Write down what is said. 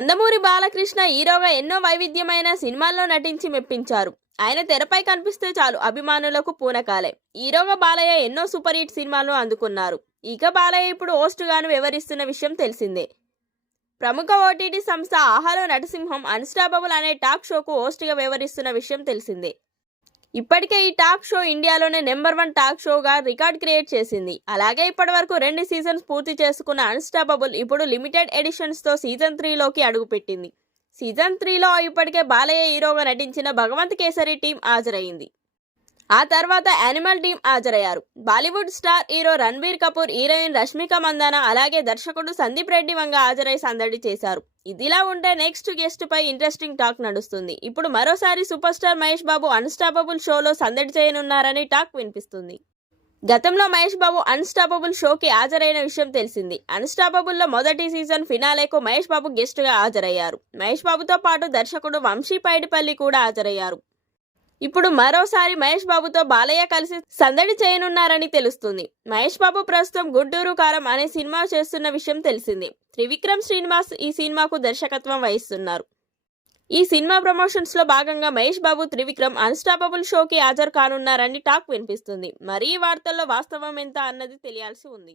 నందమూరి బాలకృష్ణ హీరోగా ఎన్నో వైవిధ్యమైన సినిమాల్లో నటించి మెప్పించారు. ఆయన తెరపై కనిపిస్తే చాలు అభిమానులకు పూనకాలే. హీరోగా బాలయ్య ఎన్నో సూపర్ హిట్ సినిమాలు అందుకున్నారు. ఇక బాలయ్య ఇప్పుడు host గాను వ్యవహరిస్తున్న విషయం తెలిసిందే. ప్రముఖ ఓటీటీ సంస్థ ఆహాలో నరసింహం అన్స్టాపబుల్ అనే టాక్ షోకు హోస్ట్గా వ్యవహరిస్తున్న విషయం తెలిసిందే. ఇప్పటికే ఈ టాక్ షో ఇండియాలోనే నెంబర్ వన్ టాక్ షోగా రికార్డ్ క్రియేట్ చేసింది. అలాగే ఇప్పటివరకు రెండు సీజన్స్ పూర్తి చేసుకున్న అన్స్టాపబుల్ ఇప్పుడు లిమిటెడ్ ఎడిషన్స్తో సీజన్ త్రీలోకి అడుగుపెట్టింది సీజన్ త్రీలో ఇప్పటికే బాలయ్య హీరోగా నటించిన భగవంత్ కేసరి టీం హాజరైంది ఆ తర్వాత యానిమల్ టీం హాజరయ్యారు. Bollywood star hero Ranbir Kapoor heroine Rashmika Mandanna అలాగే దర్శకుడు సందీప్ రెడ్డి వంగ హాజరై సందడి చేశారు. ఇదిలా ఉంటే నెక్స్ట్ గెస్ట్ పై ఇంట్రెస్టింగ్ టాక్ నడుస్తుంది. ఇప్పుడు మరోసారి super star Mahesh Babu unstoppable షోలో సందడి చేయనున్నారని టాక్ వినిపిస్తుంది. గతంలో మహేష్ బాబు అన్స్టాపబుల్ షోకి హాజరైన విషయం తెలిసింది. అన్స్టాపబుల్లో మొదటి సీజన్ ఫినాలేకు మహేష్ బాబు గెస్ట్గా హాజరయ్యారు. మహేష్ బాబుతో పాటు దర్శకుడు వంశీ పైడిపల్లి కూడా హాజరయ్యారు. ఇప్పుడు మరోసారి మహేష్ బాబుతో బాలయ్య కలిసి సందడి చేయనున్నారని తెలుస్తుంది. మహేష్ బాబు ప్రస్తుతం గుంటూరు కారం అనే సినిమా చేస్తున్న విషయం తెలిసింది. త్రివిక్రమ్ శ్రీనివాస్ ఈ సినిమాకు దర్శకత్వం వహిస్తున్నారు. ఈ సినిమా ప్రమోషన్స్లో భాగంగా మహేష్ బాబు త్రివిక్రమ్ అన్స్టాపబుల్ షోకి హాజరు కానున్నారని టాక్ వినిపిస్తుంది. మరి ఈ వార్తల్లో వాస్తవం ఎంత అన్నది తెలియాల్సి ఉంది.